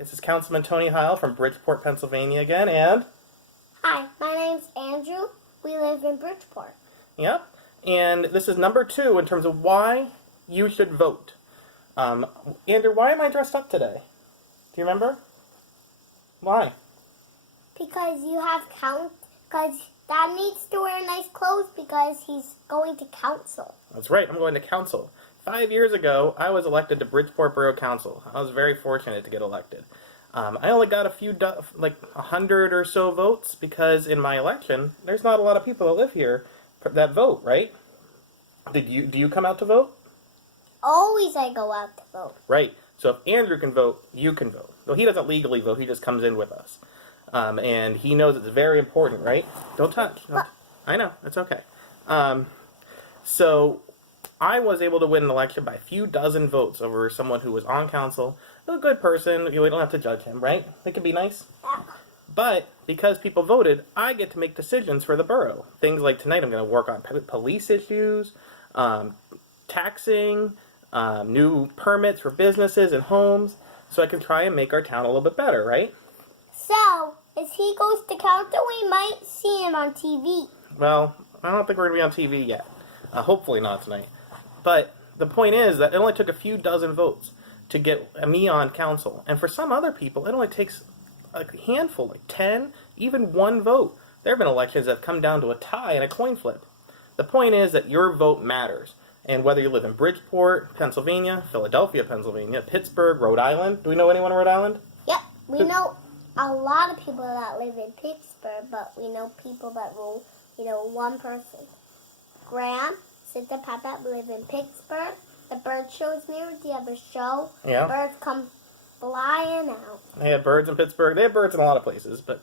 this is Councilman Tony Heyl from Bridgeport, Pennsylvania again, and... Hi, my name's Andrew. We live in Bridgeport. Yep, and this is number 2 in terms of why you should vote. Andrew, why am I dressed up today? Do you remember? Why? Because because Dad needs to wear nice clothes because he's going to council. That's right, I'm going to council. 5 years ago, I was elected to Bridgeport Borough Council. I was very fortunate to get elected. I only got a few, like 100 or so votes, because in my election, there's not a lot of people that live here that vote, right? Do you come out to vote? Always I go out to vote. Right. So if Andrew can vote, you can vote. Well, he doesn't legally vote, he just comes in with us. And he knows it's very important, right? Don't touch. I know, it's okay. So I was able to win an election by a few dozen votes over someone who was on council, a good person. We don't have to judge him, right? It could be nice. Yeah. But because people voted, I get to make decisions for the borough. Things like tonight, I'm going to work on police issues, taxing, new permits for businesses and homes, so I can try and make our town a little bit better, right? So, if he goes to council, we might see him on TV. Well, I don't think we're going to be on TV yet. Hopefully not tonight. But the point is that it only took a few dozen votes to get me on council. And for some other people, it only takes a handful, like 10, even 1 vote. There have been elections that have come down to a tie and a coin flip. The point is that your vote matters. And whether you live in Bridgeport, Pennsylvania, Philadelphia, Pennsylvania, Pittsburgh, Rhode Island. Do we know anyone in Rhode Island? Yep, we know a lot of people that live in Pittsburgh, but we know people that rule, one person. Graham, Sid and Papa live in Pittsburgh. The bird show's near. Do you have a show? Yeah. Birds come flying out. They have birds in Pittsburgh. They have birds in a lot of places. But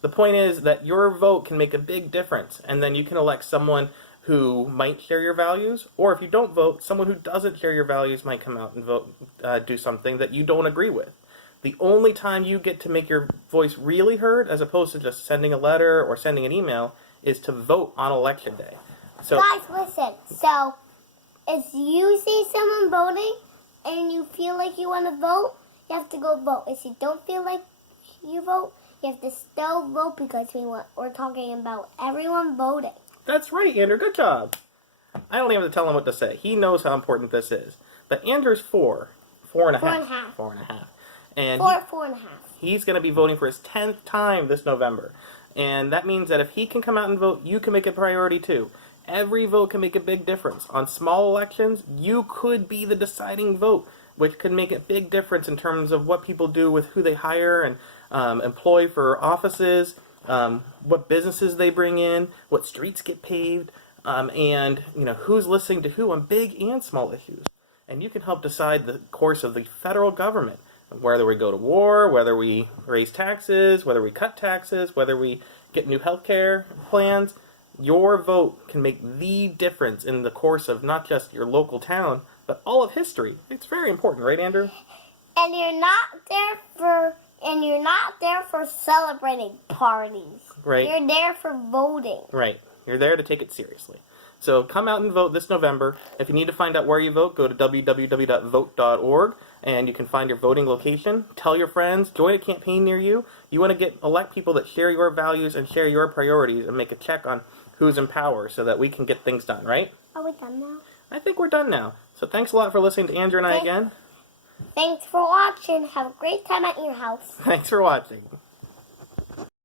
the point is that your vote can make a big difference. And then you can elect someone who might share your values. Or if you don't vote, someone who doesn't share your values might come out and vote, do something that you don't agree with. The only time you get to make your voice really heard, as opposed to just sending a letter or sending an email, is to vote on Election Day. So, guys, listen. So, if you see someone voting and you feel like you want to vote, you have to go vote. If you don't feel like you vote, you have to still vote because we're talking about everyone voting. That's right, Andrew. Good job. I don't even have to tell him what to say. He knows how important this is. But Andrew's 4 and a half. 4 and a half. And 4 and a half. He's going to be voting for his 10th time this November. And that means that if he can come out and vote, you can make it a priority too. Every vote can make a big difference. On small elections, you could be the deciding vote, which could make a big difference in terms of what people do with who they hire and employ for offices, what businesses they bring in, what streets get paved, and who's listening to who on big and small issues. And you can help decide the course of the federal government, whether we go to war, whether we raise taxes, whether we cut taxes, whether we get new health care plans. Your vote can make the difference in the course of not just your local town, but all of history. It's very important, right, Andrew? And you're not there for celebrating parties. Right. You're there for voting. Right. You're there to take it seriously. So come out and vote this November. If you need to find out where you vote, go to www.vote.org, and you can find your voting location. Tell your friends. Join a campaign near you. You want to elect people that share your values and share your priorities, and make a check on who's in power so that we can get things done, right? Are we done now? I think we're done now. So thanks a lot for listening to Andrew and I again. Thanks for watching. Have a great time at your house. Thanks for watching.